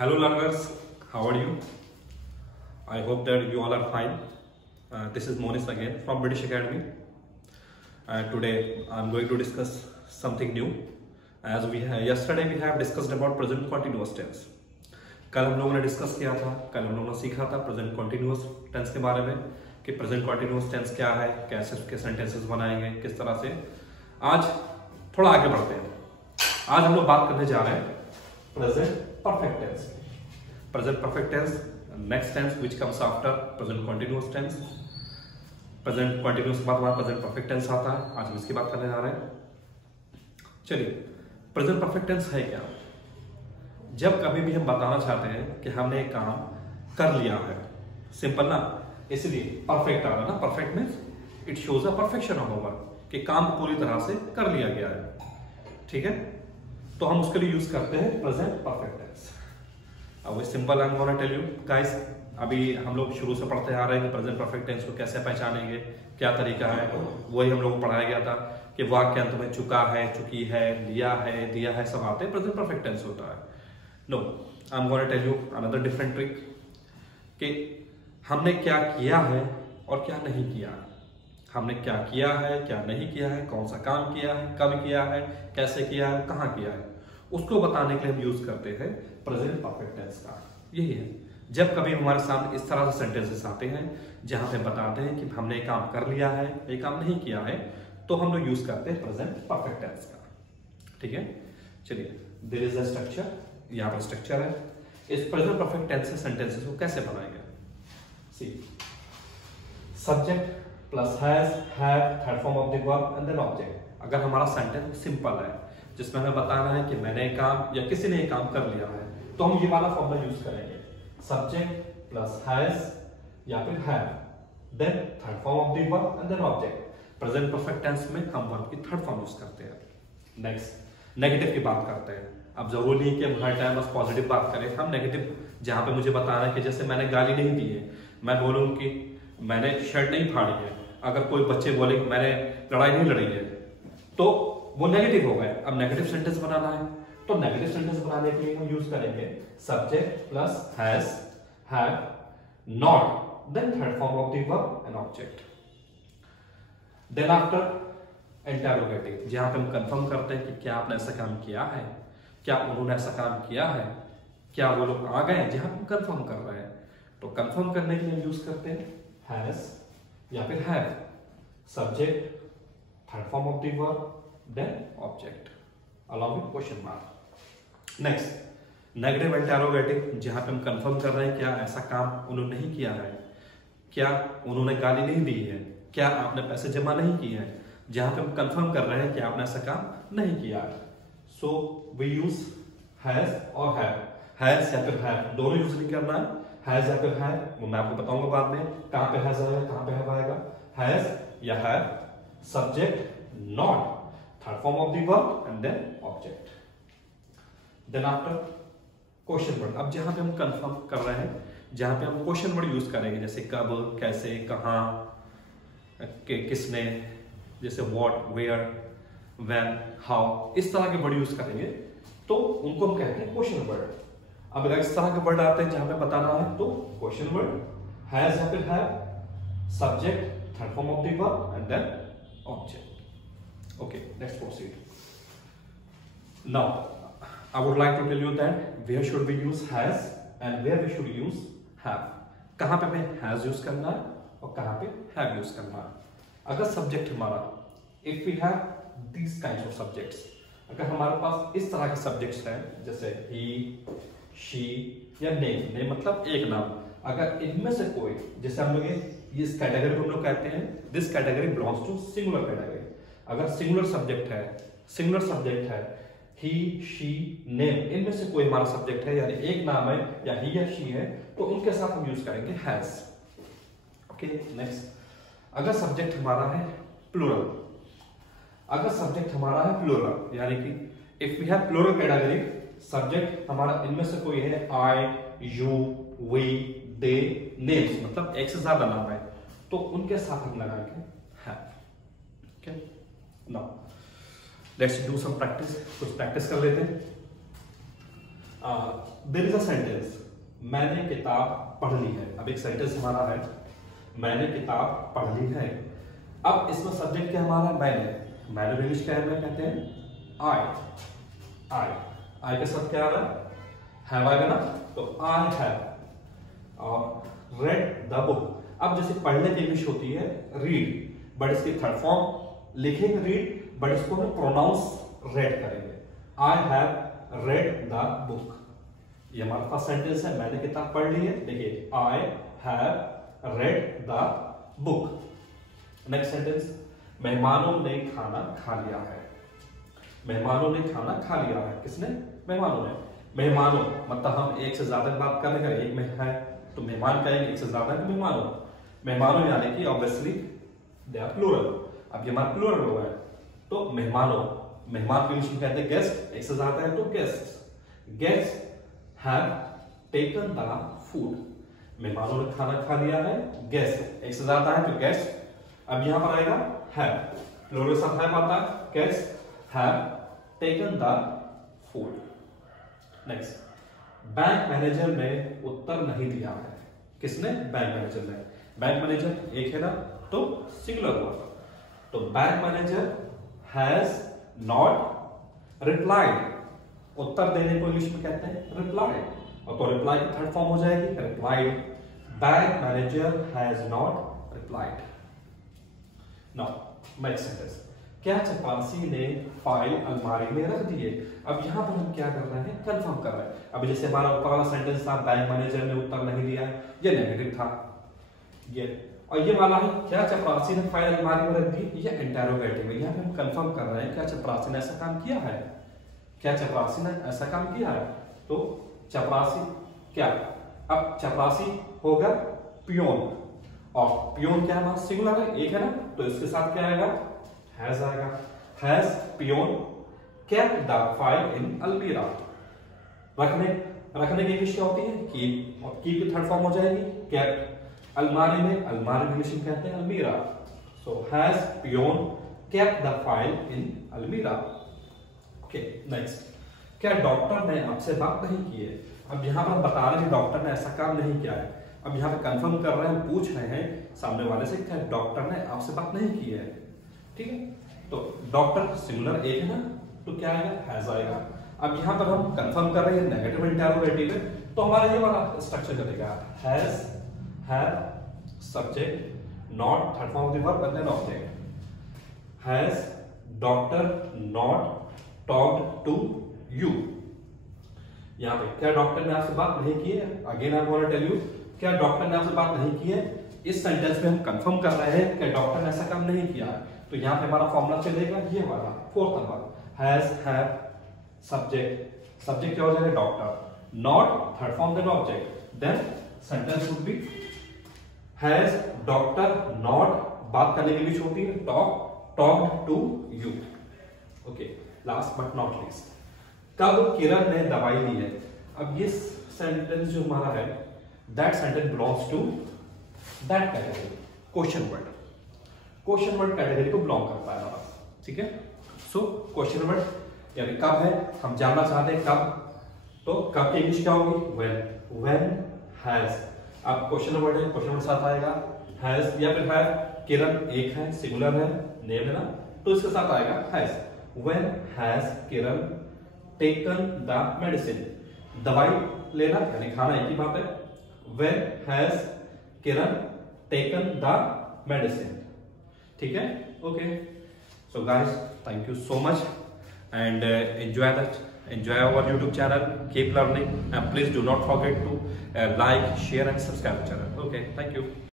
Hello learners, how are you? I hope that you all are fine. This is Monis again from British Academy. Today I'm going to discuss something new. As yesterday we have discussed about present continuous tense. कल हम लोगों ने discuss किया था, कल हम लोगों ने सीखा था प्रेजेंट कॉन्टिन्यूअस टेंस के बारे में कि प्रेजेंट कॉन्टिन्यूअस टेंस क्या है, कैसे उसके सेंटेंसेस बनाएंगे, किस तरह से। आज थोड़ा आगे बढ़ते हैं। आज हम लोग बात करने जा रहे हैं present perfect tense. Present perfect tense next tense which comes after present continuous tense. Present continuous के बाद हमारा प्रेजेंट परफेक्ट टेंस आता है। आज हम इसकी बात करने जा रहे हैं। चलिए, प्रेजेंट परफेक्ट टेंस है क्या? जब कभी भी हम बताना चाहते हैं कि हमने एक काम कर लिया है, सिंपल ना, इसलिए परफेक्ट आ रहा ना। Perfect means it shows a perfection of work कि काम पूरी तरह से कर लिया गया है। ठीक है, तो हम उसके लिए यूज करते हैं प्रेजेंट परफेक्ट टेंस। अब वो simple I am gonna tell you guys. अभी हम लोग शुरू से पढ़ते आ रहे हैं कि प्रेजेंट परफेक्ट टेंस को कैसे पहचानेंगे, क्या तरीका है। वही हम लोग को पढ़ाया गया था कि वाक्य अंत में चुका है, चुकी है, लिया है, दिया है, सब आते हैं, प्रेजेंट परफेक्ट टेंस होता है। No, I am gonna tell you another different trick कि हमने क्या किया है और क्या नहीं किया है। हमने क्या किया है, क्या नहीं किया है, कौन सा काम किया है, कब किया है, कैसे किया है, कहाँ किया है, उसको बताने के लिए हम यूज करते हैं प्रेजेंट परफेक्ट टेंस का। यही है, जब कभी हमारे सामने इस तरह से सेंटेंसेस आते हैं जहां पे बताते हैं कि हमने एक काम कर लिया है, एक काम नहीं किया है, तो हम लोग यूज करते हैं प्रेजेंट परफेक्ट टेंस का। ठीक है, चलिए, देयर इज अ स्ट्रक्चर। यहाँ पर स्ट्रक्चर है। इस प्रेजेंट परफेक्ट टेंस से सेंटेंसेस को कैसे बनाएंगे? See, subject plus has, have, third form of the verb and then object. अगर हमारा सेंटेंस सिंपल है जिसमें हमें बताना है कि मैंने एक काम या किसी ने एक काम कर लिया है, तो हम ये वाला फॉर्मूला यूज करेंगे, सब्जेक्ट प्लस हैज या फिर have, then third form of the verb and then object. Present perfect tense में हम वर्ब की थर्ड फॉर्म यूज करते हैं। नेक्स्ट, नेगेटिव की बात करते हैं। अब जरूरी नहीं कि हम हर टाइम बस पॉजिटिव बात करें, हम नेगेटिव जहां पे मुझे बताना है कि जैसे मैंने गाली नहीं दी है, मैं बोलूं कि मैंने शर्ट नहीं फाड़ी है। अगर कोई बच्चे बोले कि मैंने लड़ाई नहीं लड़ी है, तो वो नेगेटिव हो गए। अब नेगेटिव सेंटेंस बनाना है, तो नेगेटिव सेंटेंस बनाने के लिए हम यूज करेंगे subject plus has, have, not, then third form of the verb and object. Then after interrogative, जहां पे हम कंफर्म करते हैं कि क्या आपने ऐसा काम किया है, क्या उन्होंने ऐसा काम किया है, क्या वो लोग आ गए, जहां हम कंफर्म कर रहे हैं। तो कंफर्म करने के लिए यूज करते हैं हैज या फिर have, subject, third form of the verb, then object along with question mark. Next, negative interrogative, जहां पे हम कंफर्म कर रहे हैं क्या ऐसा काम उन्होंने नहीं किया है, क्या उन्होंने गाली नहीं दी है, क्या आपने पैसे जमा नहीं किए हैं, जहां पे हम कंफर्म कर रहे हैं कि आपने ऐसा काम नहीं किया है। So we use has और have, has या फिर have, दोनों यूज नहीं करना है। has या फिर have वो मैं आपको बताऊंगा बाद में कहां पे has आएगा, कहां पे have आएगा। has या have, subject, not, third form of the verb and then object. Then after question word, अब जहां पे हम कंफर्म कर रहे हैं, जहां पे हम क्वेश्चन वर्ड यूज करेंगे, जैसे कब, कैसे, कहां, किसने, जैसे what, where, when, how, इस तरह के वर्ड यूज करेंगे, तो उनको हम कहते हैं क्वेश्चन वर्ड। अब अगर इस तरह के वर्ड आते हैं जहां पे बताना है, तो क्वेश्चन वर्ड, हैज या फिर have, subject, third form of the verb and then object. Okay, let's proceed. Now I would like to tell you that where should we use has and where we should use have. कहां पे हमें has use करना है और कहां पे have use करना है। अगर सब्जेक्ट हमारा, if we have these kinds of subjects, अगर हमारे पास इस तरह के सब्जेक्ट्स हैं जैसे he, she या name, name मतलब एक नाम, अगर इनमें से कोई, जैसे हम लोग इस कैटेगरी को हम लोग कहते हैं this category belongs to singular category. अगर सिंगुलर सब्जेक्ट है he, she, name, इनमें से कोई हमारा सब्जेक्ट है, यानी एक नाम है या he या she है, तो उनके साथ हम यूज करेंगे has। ओके, नेक्स्ट, अगर सब्जेक्ट हमारा है प्लूरल, अगर सब्जेक्ट हमारा है प्लूरल, यानी कि if we have plural category, subject हमारा इनमें से कोई है I, you, we, they, names, मतलब एक से ज्यादा नाम है, तो उनके साथ हम लगाएंगे have. Okay, now let's do some practice, कुछ प्रैक्टिस कर लेते हैं। देयर इज अ सेंटेंस, मैंने किताब पढ़ ली है। अब एक सेंटेंस हमारा है, मैंने किताब पढ़ ली है। अब इसमें सब्जेक्ट क्या हमारा, मैंने इंग्लिश क्या है, कहते हैं आई के साथ क्या आ रहा है, हैव आएगा ना, तो आई हैव और रेड द बुक। अब जैसे पढ़ने की इंग्लिश होती है रीड, बट इसकी थर्ड फॉर्म लिखेंगे रीड, बट इसको हम प्रोनाउंस रेड करेंगे। I have read the book, ये हमारा फर्स्ट सेंटेंस है, मैंने किताब पढ़ ली है। देखिए I have read the book. Next sentence, मेहमानों ने खाना खा लिया है। मेहमानों ने खाना खा लिया है, किसने, मेहमानों ने। मेहमानों मतलब हम एक से ज्यादा बात कर रहे हैं, एक में है तो मेहमान कहेंगे, एक से ज्यादा है मेहमानों यानी कि ऑब्वियसली दे आर प्लूरल। अब ये हमारा प्लूरल हो गया, तो मेहमान को इंग्लिश में कहते हैं गेस्ट, एक से ज्यादा है तो guest have taken the food. मेहमानों ने खाना खा लिया है, गेस्ट एक से ज्यादा है तो गेस्ट। अब यहां पर आएगा हैव, प्लूरल के साथ हैव आता है, guest have taken the food. Next, bank manager ने उत्तर नहीं दिया है, किसने, बैंक मैनेजर ने। बैंक मैनेजर एक है ना, तो सिंगुलर हुआ, तो bank manager has not replied. उत्तर देने को इंग्लिश में कहते हैं रिप्लाई, और तो रिप्लाई की थर्ड फॉर्म हो जाएगी replied. Bank manager has not replied. Now next sentence, क्या चपरासी ने फाइल अलमारी में रख दी है। अब यहां पर हम क्या कर रहे हैं, कंफर्म कर रहे हैं। अब जैसे हमारा ऊपर वाला सेंटेंस था, बैंक मैनेजर ने उत्तर नहीं दिया है, ये नेगेटिव था ये, और ये वाला है क्या चपरासी ने फाइल अलमारी में रख दी, ये इंटरोगेटिव है। यहां पे हम कंफर्म कर रहे हैं क्या चपरासी ने ऐसा काम किया है, क्या चपरासी ने ऐसा काम किया है। तो चपरासी क्या, अब चपरासी होगा पियोन, और पियोन क्या है, सिंगुलर है, एक है ना, तो इसके साथ क्या आएगा, हैज आएगा। Has peon kept the file in almirah. रखने की इंग्लिश क्या होती है, कीप, और कीप की थर्ड फॉर्म हो जाएगी केप्ट। अलमारी में इंग्लिश में कहते हैं अलमीरा, so has peon kept the file in अलमीरा। ओके नेक्स्ट, क्या डॉक्टर ने आपसे बात नहीं की है। अब यहां पर हम बता रहे हैं डॉक्टर ने ऐसा काम नहीं किया है। अब यहां पे कंफर्म कर रहे हैं, पूछ रहे हैं सामने वाले से क्या डॉक्टर ने आपसे बात नहीं की है, ठीक है। तो डॉक्टर सिंगुलर एक है ना, तो क्या आएगा, हैज आएगा। अब यहां पर हम कंफर्म कर रहे हैं नेगेटिव इंटरोगेटिव है, तो हमारा ये वाला स्ट्रक्चर चलेगा, has have subject not third form of the verb and then object. Has doctor not talked to you. यहां पे क्या डॉक्टर ने आपसे बात नहीं की है, again I want to tell you, क्या डॉक्टर ने आपसे बात नहीं की है। इस सेंटेंस में हम कंफर्म कर रहे हैं कि डॉक्टर ने ऐसा काम नहीं किया है, तो यहां पे हमारा फॉर्मूला चलेगा ये वाला fourth number, has have subject क्या हो जाएगा, doctor, not third form then object, then sentence would be has doctor not, बात करने की इंग्लिश होती है talked to you. Okay, last but not least, कब किरण ने दवाई ली है। अब ये सेंटेंस जो हमारा है, that sentence belongs to that category, question word category को बिलोंग करता है हमारा, ठीक है। सो क्वेश्चन वर्ड यानी कब है, हम जानना चाहते हैं कब, तो कब की इंग्लिश क्या होगी, व्हेन हैज। अब क्वेश्चन वर्ड है, क्वेश्चन वर्ड साथ आएगा हैज या फिर हैव। किरण एक है, सिंगुलर है, नेम है ना, तो इसके साथ आएगा has. When has Kiran taken the medicine, दवाई लेना यानी खाना एक ही बात है। When has Kiran taken the medicine, ठीक है। Okay, so guys thank you so much and enjoy our YouTube channel, keep learning, and please do not forget to like, share and subscribe the channel. Okay, thank you.